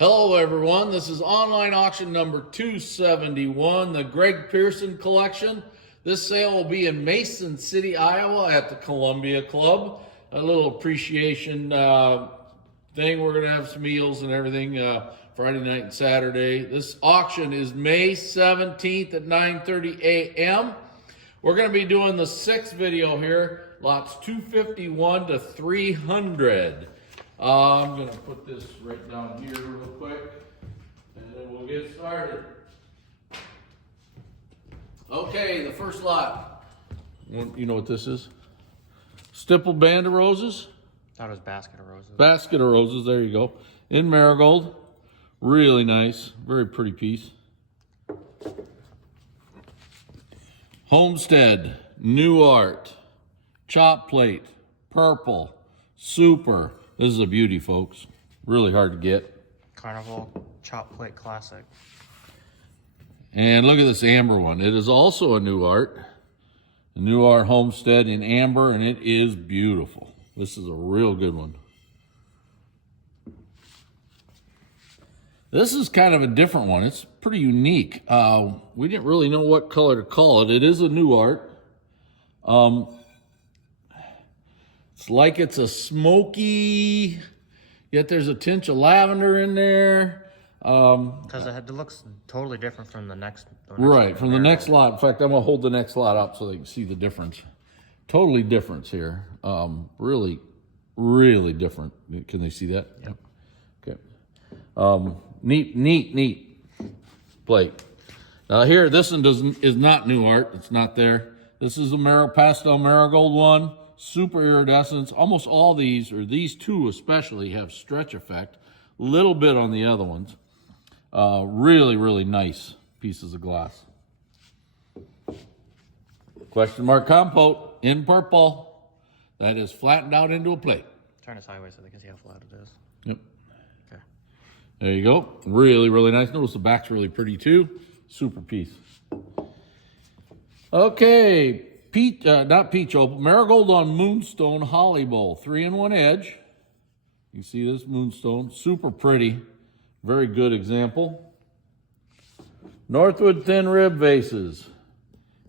Hello everyone, this is online auction number 271, the Greg Pearson Collection. This sale will be in Mason City, Iowa at the Columbia Club. A little appreciation thing. We're going to have some meals and everything Friday night and Saturday. This auction is May 17th at 9:30 a.m. We're going to be doing the sixth video here, lots 251 to 300. I'm going to put this right down here real quick, and then we'll get started. Okay, the first lot. You know what this is? Stippled band of roses. Thought it was basket of roses. Basket of roses, there you go. In marigold. Really nice. Very pretty piece. Homestead. New art. Chop plate. Purple. Super. This is a beauty, folks. Really hard to get. Carnival Chop Plate Classic. And look at this amber one. It is also a new art. A new art homestead in amber, and it is beautiful. This is a real good one. This is kind of a different one. It's pretty unique. We didn't really know what color to call it. It is a new art. It's like it's a smoky, yet there's a tinge of lavender in there. Because it looks totally different from the next Right, from the next lot. In fact, I'm going to hold the next lot up so they can see the difference. Totally difference here. Really, really different. Can they see that? Yep. Okay. Neat plate. Now here, this one is not new art. It's not there. This is a pastel marigold one. Super iridescence. Almost all these, or these two especially, have stretch effect. Little bit on the other ones. Really, really nice pieces of glass. Question mark compote in purple. That is flattened out into a plate. Turn it sideways so they can see how flat it is. Yep. Okay. There you go. Really, really nice. Notice the back's really pretty too. Super piece. Okay. Not peach opal, marigold on moonstone holly bowl, 3-in-1 edge. You see this moonstone, super pretty, very good example. Northwood thin rib vases.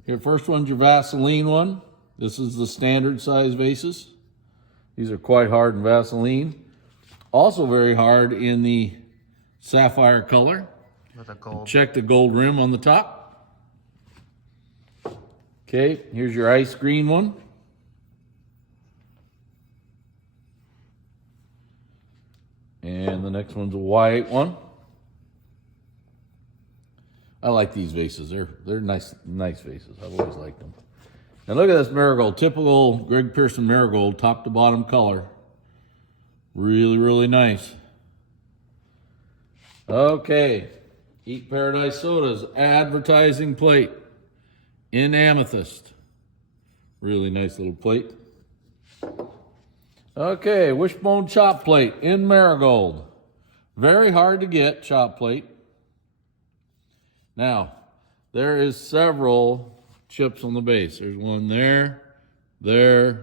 Here, first one's your Vaseline one. This is the standard size vases. These are quite hard in Vaseline. Also very hard in the sapphire color. With a gold. Check the gold rim on the top. Okay, here's your ice green one. And the next one's a white one. I like these vases. They're nice vases. I've always liked them. And look at this marigold, typical Greg Pearson marigold, top to bottom color. Really, really nice. Okay, Eat Paradise Sodas, advertising plate. In amethyst. Really nice little plate. Okay, wishbone chop plate in marigold. Very hard to get chop plate. Now, there is several chips on the base. There's one there. I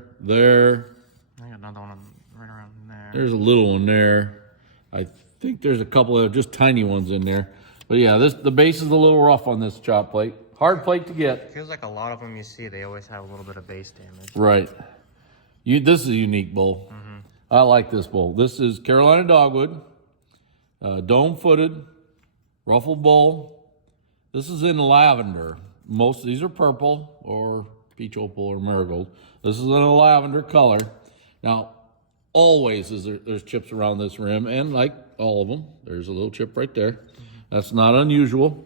got another one right around there. There's a little one there. I think there's a couple of just tiny ones in there. But yeah, the base is a little rough on this chop plate. Hard plate to get. It feels like a lot of them you see, they always have a little bit of base damage. Right. This is a unique bowl. Mm-hmm. I like this bowl. This is Carolina Dogwood, dome-footed, ruffled bowl. This is in lavender. Most of these are purple or peach opal or marigold. This is in a lavender color. Now, always there's chips around this rim, and like all of them, there's a little chip right there. Mm-hmm. That's not unusual.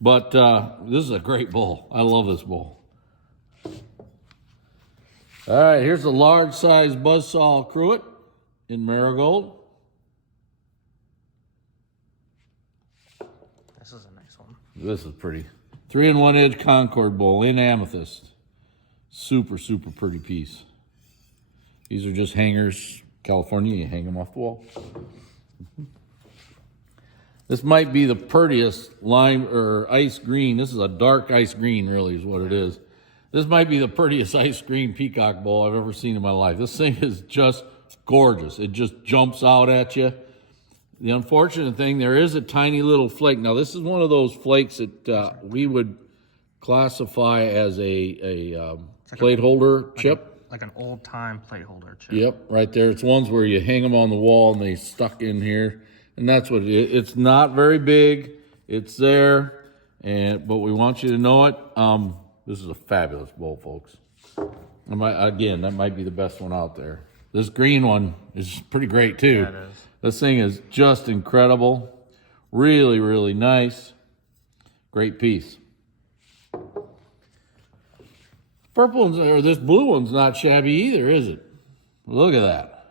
But this is a great bowl. I love this bowl. All right, here's a large size buzzsaw cruet in marigold. This is a nice one. This is pretty. 3-in-1 edge Concord bowl in amethyst. Super, super pretty piece. These are just hangers. California, you hang them off the wall. This might be the prettiest lime or ice green. This is a dark ice green, really, is what it is. This might be the prettiest ice green peacock bowl I've ever seen in my life. This thing is just gorgeous. It just jumps out at you. The unfortunate thing, there is a tiny little flake. Now, this is one of those flakes that we would classify as a plate holder chip. Like an old-time plate holder chip. Yep, right there. It's ones where you hang them on the wall and they stuck in here. And that's what it is. It's not very big. It's there. But we want you to know it. This is a fabulous bowl, folks. Again, that might be the best one out there. This green one is pretty great, too. Yeah, it is. This thing is just incredible. Really, really nice. Great piece. Purple one's, or this blue one's not shabby either, is it? Look at that.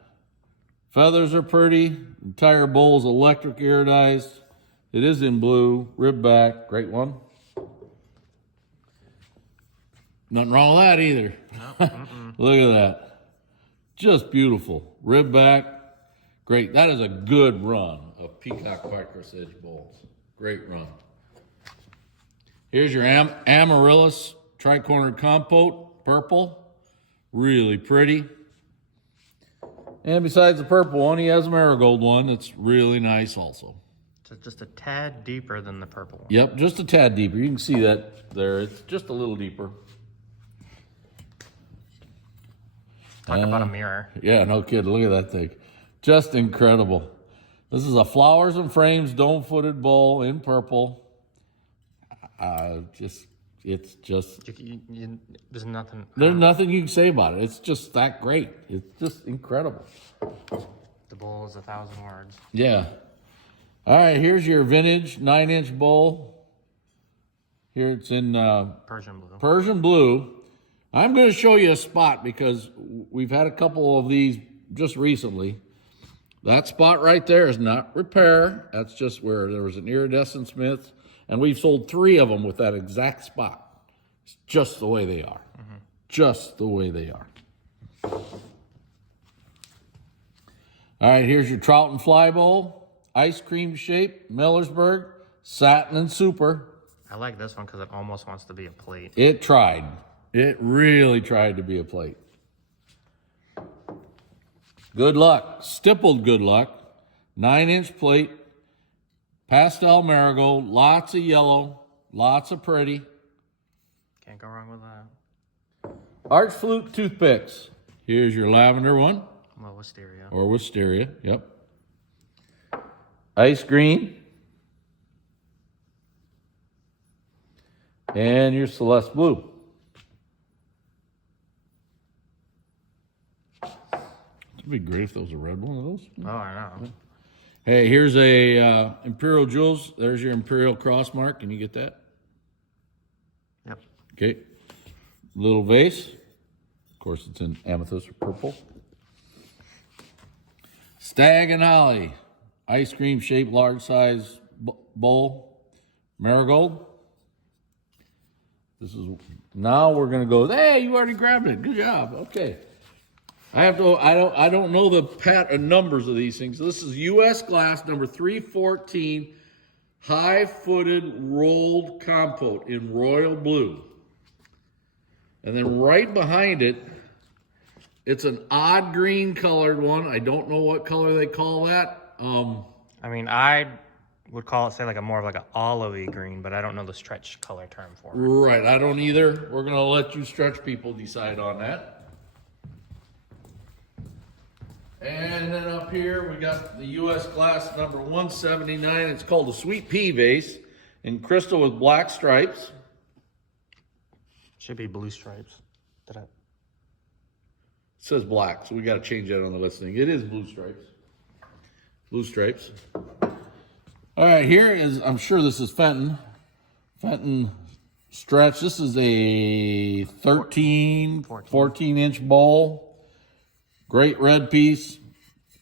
Feathers are pretty. Entire bowl is electric iridized. It is in blue. Rib back. Great one. Nothing wrong with that either. No, Look at that. Just beautiful. Rib back. Great. That is a good run of Peacock Parker's Edge bowls. Great run. Here's your Amaryllis tri-cornered compote, purple. Really pretty. And besides the purple one, he has a marigold one that's really nice also. So just a tad deeper than the purple one. Yep, just a tad deeper. You can see that there. It's just a little deeper. Talk about a mirror. Yeah, no kidding. Look at that thing. Just incredible. This is a flowers and frames dome-footed bowl in purple. It's just... There's nothing... There's nothing you can say about it. It's just that great. It's just incredible. The bowl is 1,000 words. Yeah. All right, here's your vintage 9-inch bowl. Here it's in Persian blue. Persian blue. I'm going to show you a spot because we've had a couple of these just recently. That spot right there is not repair. That's just where there was an iridescent smith. And we've sold 3 of them with that exact spot. It's just the way they are. Mm-hmm. Just the way they are. All right, here's your trout and fly bowl. Ice cream shape, Millersburg, satin and super. I like this one because it almost wants to be a plate. It tried. It really tried to be a plate. Good luck. Stippled good luck. 9-inch plate. Pastel marigold. Lots of yellow. Lots of pretty. Can't go wrong with that. Arch flute toothpicks. Here's your lavender one. Well, wisteria. Or wisteria. Yep. Ice green. And your Celeste blue. It'd be great if there was a red one of those. Oh, I know. Hey, here's a Imperial Jewels. There's your Imperial cross mark. Can you get that? Yep. Okay. Little vase. Of course, it's in amethyst or purple. Stag and Holly. Ice cream shaped large size bowl. Marigold. This is, now we're going to go, hey, you already grabbed it. Good job. Okay. I don't know the numbers of these things. This is U.S. glass number 314, high-footed rolled compote in royal blue. And then right behind it, it's an odd green colored one. I don't know what color they call that. I mean, I would call it, say, like a more of like an olivey green, but I don't know the stretch color term for it. Right, I don't either. We're going to let you stretch people decide on that. And then up here, we got the U.S. glass number 179. It's called a sweet pea vase in crystal with black stripes. Should be blue stripes. Did I? It says black, so we got to change that on the listing. It is blue stripes. Blue stripes. All right, here is, I'm sure this is Fenton. Fenton stretch. This is a 14-inch bowl. Great red piece,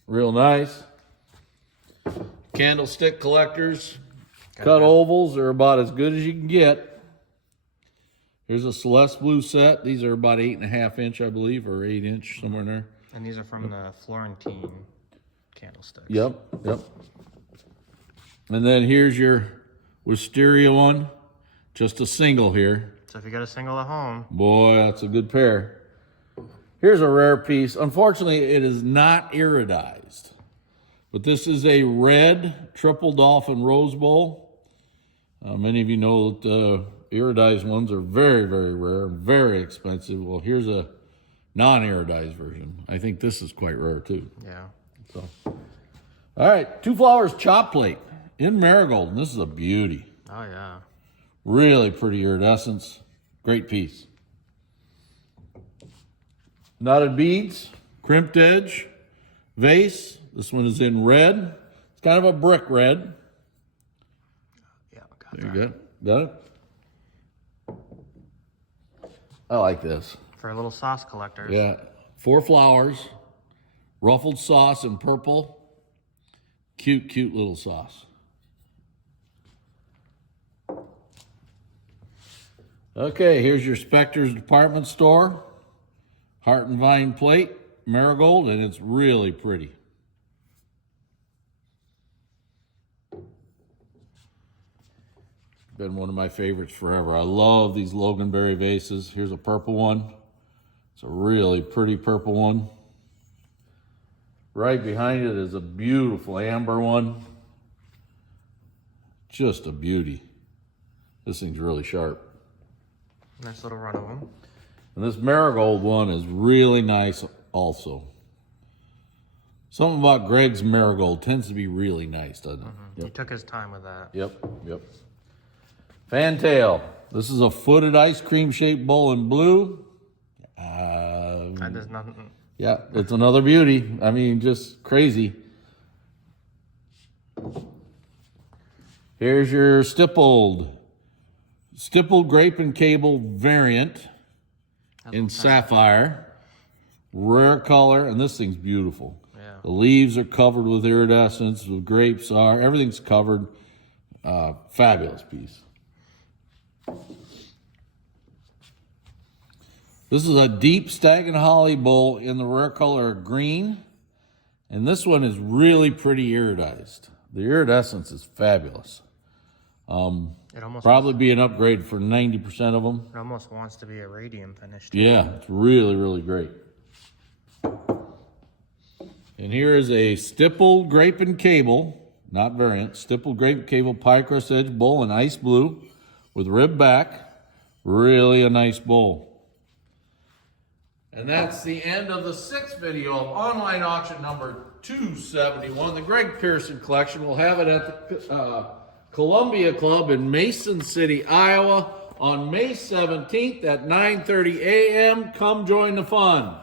real nice. Candlestick collectors, cut ovals are about as good as you can get. Here's a Celeste blue set. These are about 8.5 inch, I believe, or 8 inch, somewhere in there. And these are from the Florentine candlesticks. Yep. And then here's your wisteria one, just a single here. So if you got a single at home. Boy, that's a good pair. Here's a rare piece. Unfortunately, it is not iridized. But this is a red triple dolphin rose bowl. Many of you know that iridized ones are very, very rare and very expensive. Well, here's a non-iridized version. I think this is quite rare too. Yeah. So, all right, 2 flowers chop plate in marigold. And this is a beauty. Oh, yeah. Really pretty iridescence. Great piece. Knotted beads, crimped edge, vase. This one is in red. It's kind of a brick red. Yeah, got There that. you go. Got it? I like this. For little sauce collectors. Yeah. 4 flowers, ruffled sauce in purple. Cute, cute little sauce. Okay, here's your Spectre's department store. Heart and vine plate, marigold, and it's really pretty. Been one of my favorites forever. I love these Loganberry vases. Here's a purple one. It's a really pretty purple one. Right behind it is a beautiful amber one. Just a beauty. This thing's really sharp. Nice little run of them. And this marigold one is really nice also. Something about Greg's marigold tends to be really nice, doesn't it? He took his time with that. Yep. Fantail. This is a footed ice cream shaped bowl in blue. That does nothing. Yeah, it's another beauty. I mean, just crazy. Here's your stippled grape and cable variant in sapphire. Rare color, and this thing's beautiful. Yeah. The leaves are covered with iridescence, the grapes are, everything's covered. Fabulous piece. This is a deep stag and holly bowl in the rare color of green. And this one is really pretty iridized. The iridescence is fabulous. It almost Probably be an upgrade for 90% of them. It almost wants to be a radium finish. Too. Yeah, it's really, really great. And here is a stippled grape and cable, not variant, stippled grape and cable pie crust edge bowl in ice blue with rib back. Really a nice bowl. And that's the end of the 6th video of online auction number 271. The Greg Pearson Collection. We'll have it at the Columbia Club in Mason City, Iowa on May 17th at 9:30 a.m. Come join the fun.